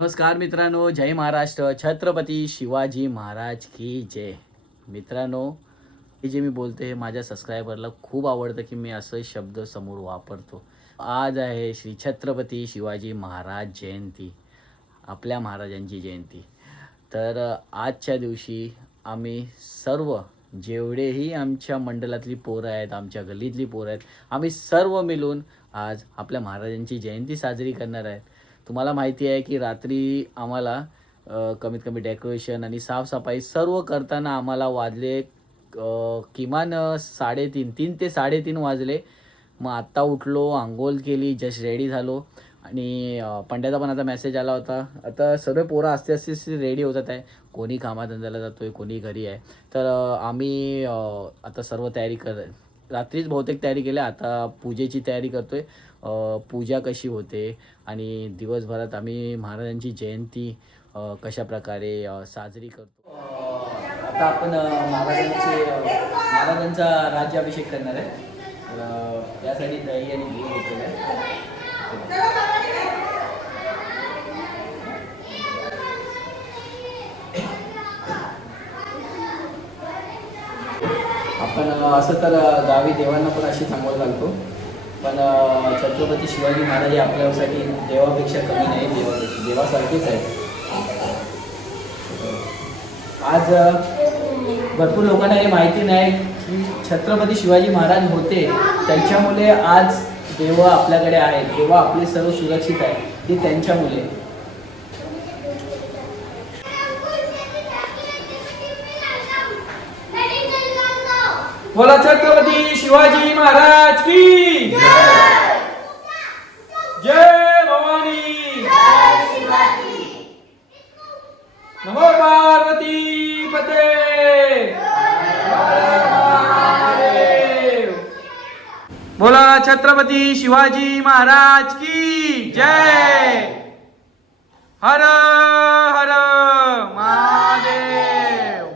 नमस्कार मित्रांनो, जय महाराष्ट्र. छत्रपती शिवाजी महाराज की जय. मित्रांनो, हे जे मी बोलतो हे माझ्या सबस्क्रायबरला खूप आवडतं की मी असं शब्द समोर वापरतो. आज आहे श्री छत्रपती शिवाजी महाराज जयंती, आपल्या महाराजांची जयंती. तर आजच्या दिवशी आम्ही सर्व जेवढेही आमच्या मंडळातली पोरं आहेत, आमच्या गल्लीतली पोरं आहेत, आम्ही सर्व मिळून आज आपल्या महाराजांची जयंती साजरी करणार आहेत. तुम्हाला माहिती आहे की रात्री आम्हाला कमीत कमी डेकोरेशन आणि साफसफाई सर्व करताना आम्हाला वाजले किमान 3:30 ते 3:30 वाजले. मग आत्ता उठलो, आंघोळ केली, जस्ट रेडी झालो आणि पंड्याचा पण आता मेसेज आला होता. आता सर्व पोरं आस्ते आस्ते रेडी होतात आहे. कोणी कामाधंद्याला जातो आहे, कोणी घरी आहे. तर आम्ही आता सर्व तयारी रात्रीच बहुतेक तयारी केली. आता पूजेची तयारी करतो आहे. पूजा कशी होते आणि दिवसभरात आम्ही महाराजांची जयंती कशाप्रकारे साजरी करतो. आता आपण महाराजांचा राज्याभिषेक करणार आहे. त्यासाठी दही आणि दूध घेतलेलं आहे. आपण असं तर गावी देवांना पण अशी सांगोळ घालतो, पण छत्रपती शिवाजी महाराज हे आपल्यासाठी देवापेक्षा कमी नाही, देवासारखेच आहे. आज भरपूर लोकांना हे माहिती नाही की छत्रपती शिवाजी महाराज होते, त्यांच्यामुळे आज देव आपल्याकडे आहे, देव आपले सर्व सुरक्षित आहे, ते त्यांच्यामुळे. बोला छत्रपती शिवाजी महाराज की जय भवानी, नमो पार्वती पते. बोला छत्रपती शिवाजी महाराज की जय. हर हर महादेव.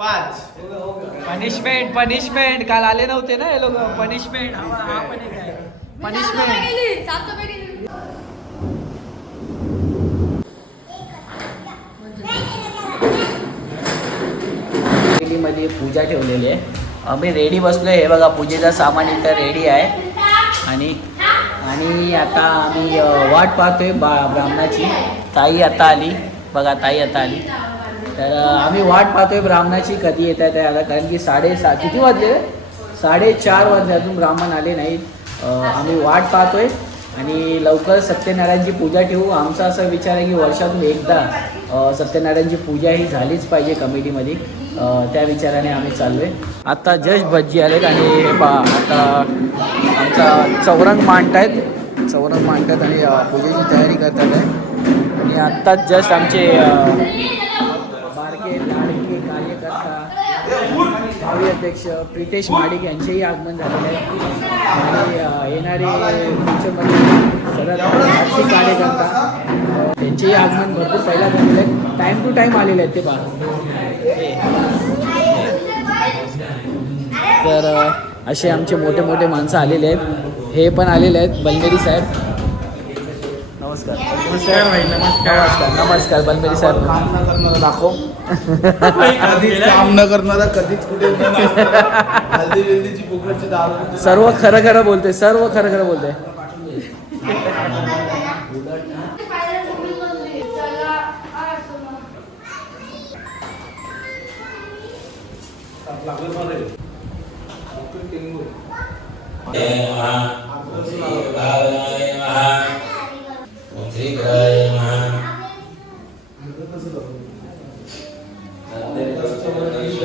पनिशमेंट पनिशमेंट काल आले नव्हते ना हे लोक. पनिशमेंट हा पण एक आहे पनिशमेंट. मध्ये पूजा ठेवलेली आहे. आम्ही रेडी बसलो. हे बघा पूजेचं सामान इथं रेडी आहे. आणि आता आम्ही वाट पाहतोय ब्राह्मणाची. ताई आता आली बघा, ताई आता आली. तर आम्ही वाट पाहतोय ब्राह्मणाची कधी येत आहे त्याला, कारण की 6:30 किती वाजले, 4:30 वाजले अजून ब्राह्मण आले नाहीत. आम्ही वाट पाहतोय आणि लवकर सत्यनारायणची पूजा ठेवू. आमचा असा विचार आहे की वर्षातून एकदा सत्यनारायणची पूजा ही झालीच पाहिजे कमिटीमध्ये. त्या विचाराने आम्ही चाललो आहे. आता जस्ट भज्जी आलेत आणि हे पहा आता आमचा चौरंग मांडतायत आणि पूजेची तयारी करतात आहे. आणि आत्ताच जस्ट आमचे बारके लाडके कार्यकर्ता भावी अध्यक्ष प्रितेश महाडिक यांचेही आगमन झालेले आहे. आणि येणारे फ्युचरमध्ये सर्वात आर्थिक कार्यकर्ता त्यांचेही आगमन भरपूर पहिला झालेलं आहे. टाईम टू टाईम आलेले आहेत ते पहा. तर असे आमचे मोठे मोठे माणसं आलेले आहेत. हे पण आलेले आहेत बलमेरी साहेब. नमस्कार. नमस्कार बलमेरी साहेब. दाखव कधीच काम न करणारा, कधीच कुठे सर्व खरं बोलते, सर्व खरं बोलते.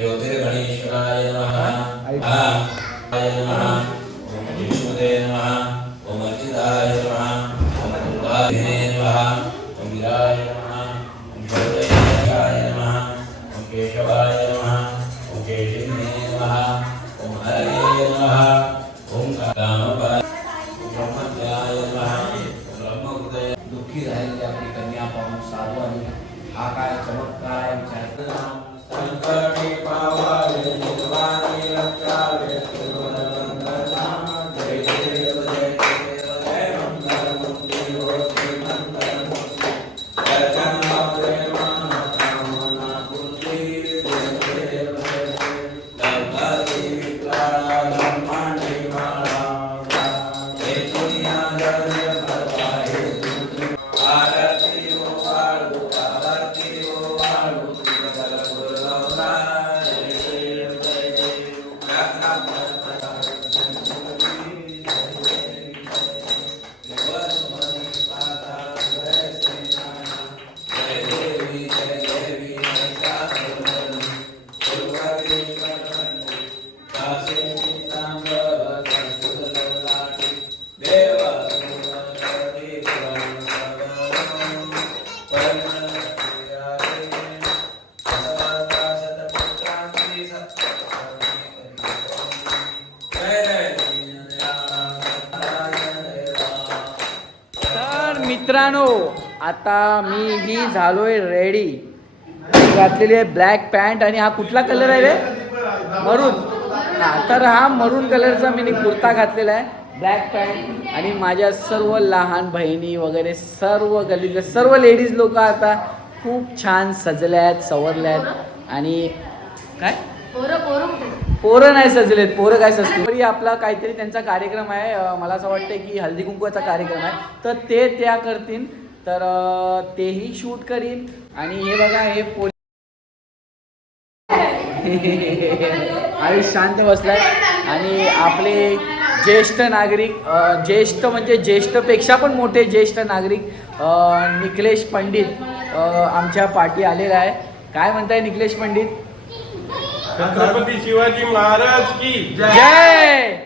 ज्योतिर्गणेश्वराय नमः. विष्णुदेवाय नमः. ओम अर्चिताय नमः. ओम दुर्गादेवे नमः. ओम वीराय नमः. ओम जगदीशाय नमः. ओम केशवाय नमः. ओम केशविने नमः. ओम हरये नमः. ओम कामपाय. ओम ब्रह्मज्ञाय नमः. ओम ब्रह्महृदय. दुःखी राहिलेली आपली कन्या पाहून साधू आणि हा काय चमत्कार आहे विचार. संकटे पावावे निर्वाणी लक्षावे सुरवंदना. जय देव जय देव जय मंगलमूर्ती हो श्री मंगलमूर्ती. दर्शनावे मन कामना पूर्ती. देव देव जय देव. गणपती विक्राळा ब्रह्मांडी माळा. हे दुनिया जय भरवाहे तुझी. आरती हो वाळू, आरती हो वाळू. मित्रांनो आता मी ही झालोय रेडी. घातलेली आहे ब्लॅक पॅन्ट आणि हा कुठला कलर आहे रे? मरून. हा तर हा मरून कलरचा मी कुर्ता घातलेला आहे, ब्लॅक पॅन्ट. आणि माझ्या सर्व लहान बहिणी वगैरे सर्व गल्लीतले सर्व लेडीज लोक आता खूप छान सजल्या आहेत, सवरल्या आहेत. आणि काय पोरं नाही सजलेत, पोरं काय सजतील. तरी आपला काहीतरी त्यांचा कार्यक्रम आहे. मला असं वाटतं की हळदी कुंकवाचा कार्यक्रम आहे, तर ते त्या करतील. तर तेही शूट करीन. आणि हे बघा हे आयुष शांत बसलाय. आणि आपले ज्येष्ठ नागरिक, ज्येष्ठ म्हणजे ज्येष्ठपेक्षा पण मोठे ज्येष्ठ नागरिक निखिलेश पंडित आमच्या पाठी आलेला आहे. काय म्हणताय निखिलेश पंडित? छत्रपती शिवाजी महाराज की जय.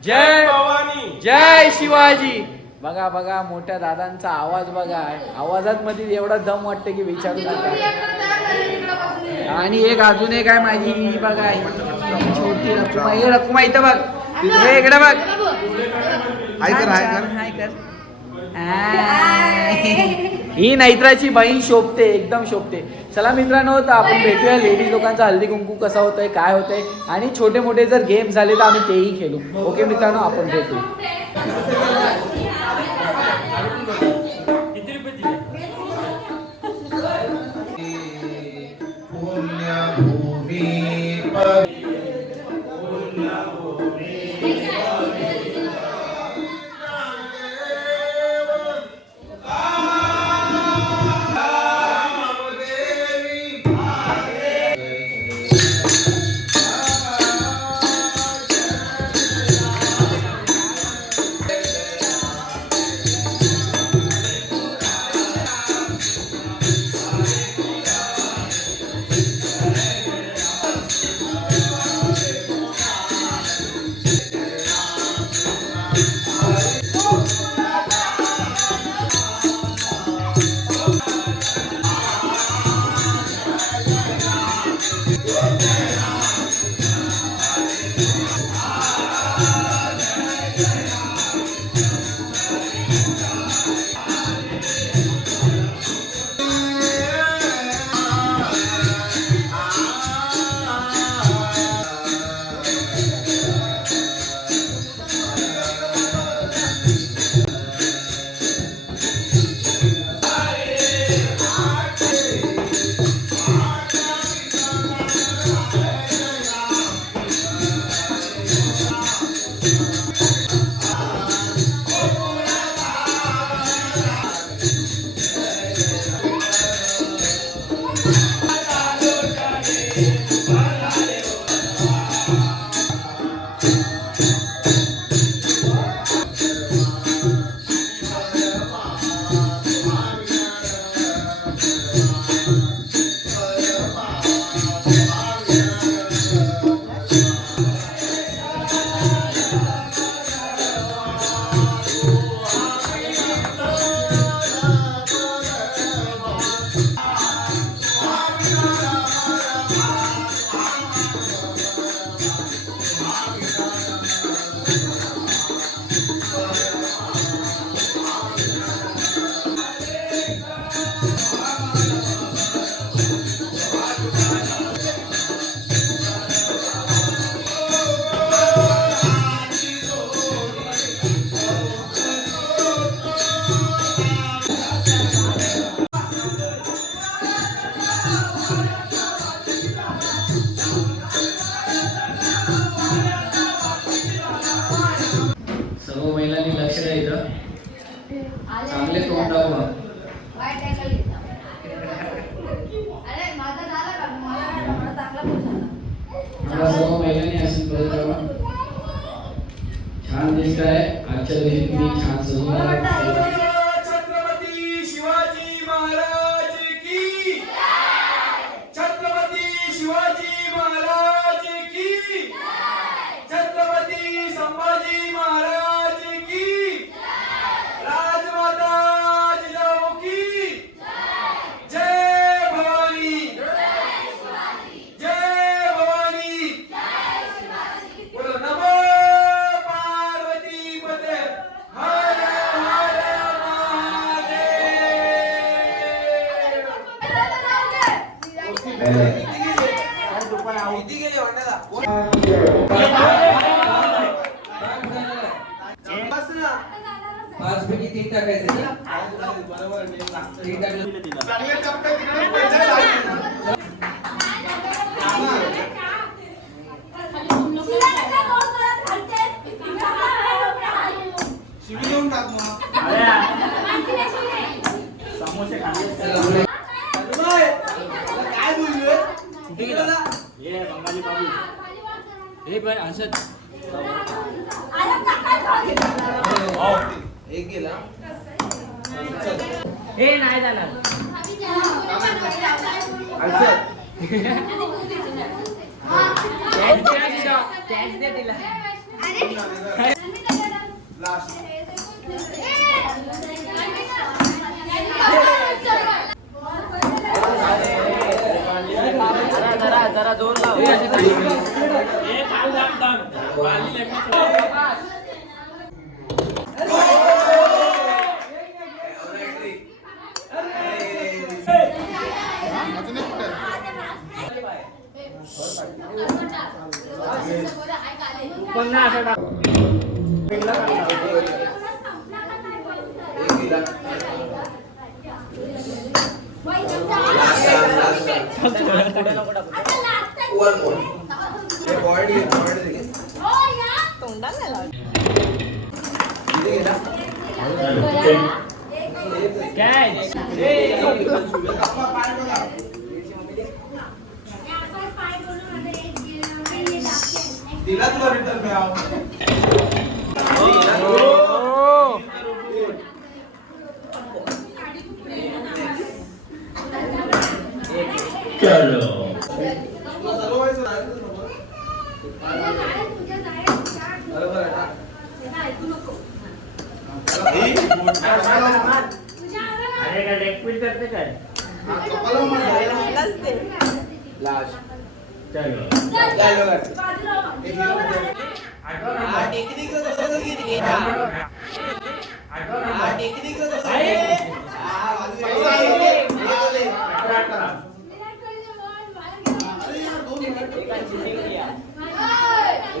जय भवानी. जय शिवाजी. बघा बघा मोठ्या दादांचा आवाज बघा. आवाजात मध्ये एवढा दम वाटते की विचारू नका. आणि एक अजून एक आहे माझी बघा, छोटी रकुमा. हे रकुमा इथं बघ, हे इकडे बघ. हाय कर हाय कर हाय कर. ही नैत्राची बहीण शोभते, एकदम शोभते. चला मित्रांनो, तर आपण भेटूया लेडीज लोकांचा हळदी कुंकू कसा होतंय, काय होतंय, आणि छोटे मोठे जर गेम झाले तर आम्ही तेही खेळू. ओके मित्रांनो, आपण भेटू. सर्व महिलांनी लक्ष द्यायचं, चांगले तोंड दाखवा. मला सर्व महिलांनी असं करत राहा. छान दिसताय. आजच्या दिवशी तुम्ही छान सजून आलात. छत्रपती शिवाजी महाराज की छत्रपती शिवाजी महाराज की छत्रपती संभाजी महाराज की राजमाता जिजाऊ की जय भवानी जय भवानी बोलो नमो पार्वती पते हर हर पाच पैकी तीन टाकायचे. हे नाही जाणार. जरा जोर लाव. दिला तुला रिटर्न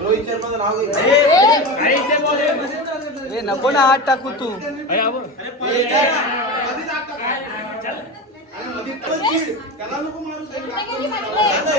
रोहित शर्माचं नाव नको ना आत टाकू तू त्याला नको मारू तुला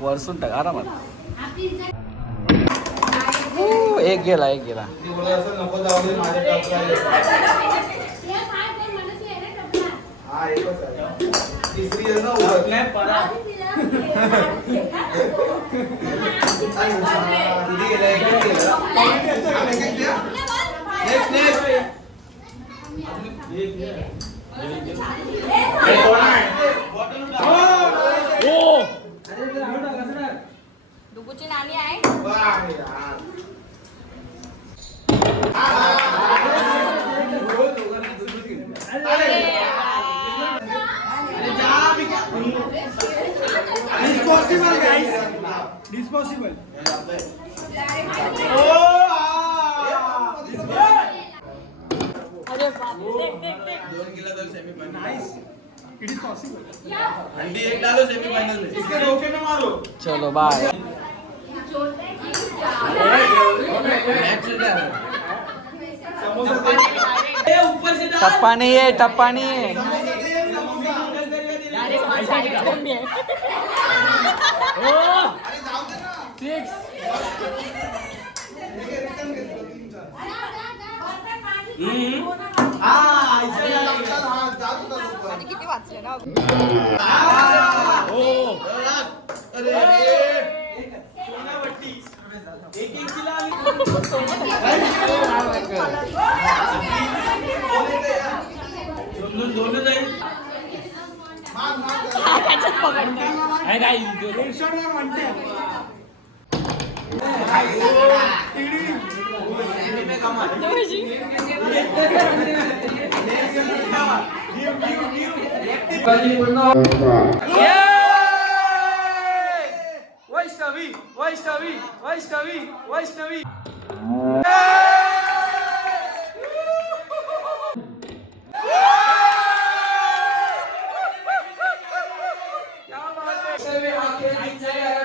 वरसून टाक आरामात एक गेला नको जाऊ दे माझ्या हा एकच आहे तिसरी आहे ना डुगूची नाणी आहे डिस्पॉसिबल चलो बाय टप्पा नहीं है टप्पा नहीं है किती वाचले ना वैष्णवी वैष्णवी वैष्णवी वैष्णवी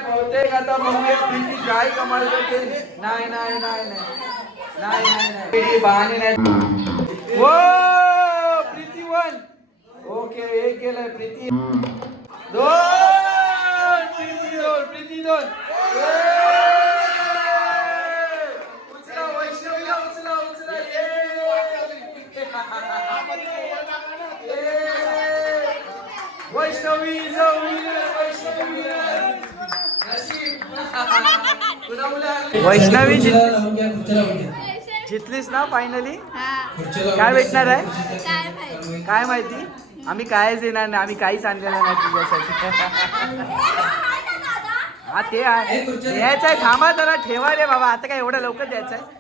बहुतेक आता बघूया प्रीती काय कमाल करते नाही नाही नाही नाही नाही नाही बहाणे नाही हो प्रीती वन ओके एक गेलाय प्रीती दोन प्रीती दोन उचला वैष्णवीला उचला उचला वैष्णवी वैष्णवी जितलीस ना फायनली काय भेटणार आहे काय माहिती आम्ही कायच येणार नाही, आम्ही काहीच आणलेलं नाही तुझ्यासाठी. हा ते आहे, द्यायचं आहे, थांबा जरा, ठेवा रे बाबा, आता काय एवढं लवकर द्यायचं आहे.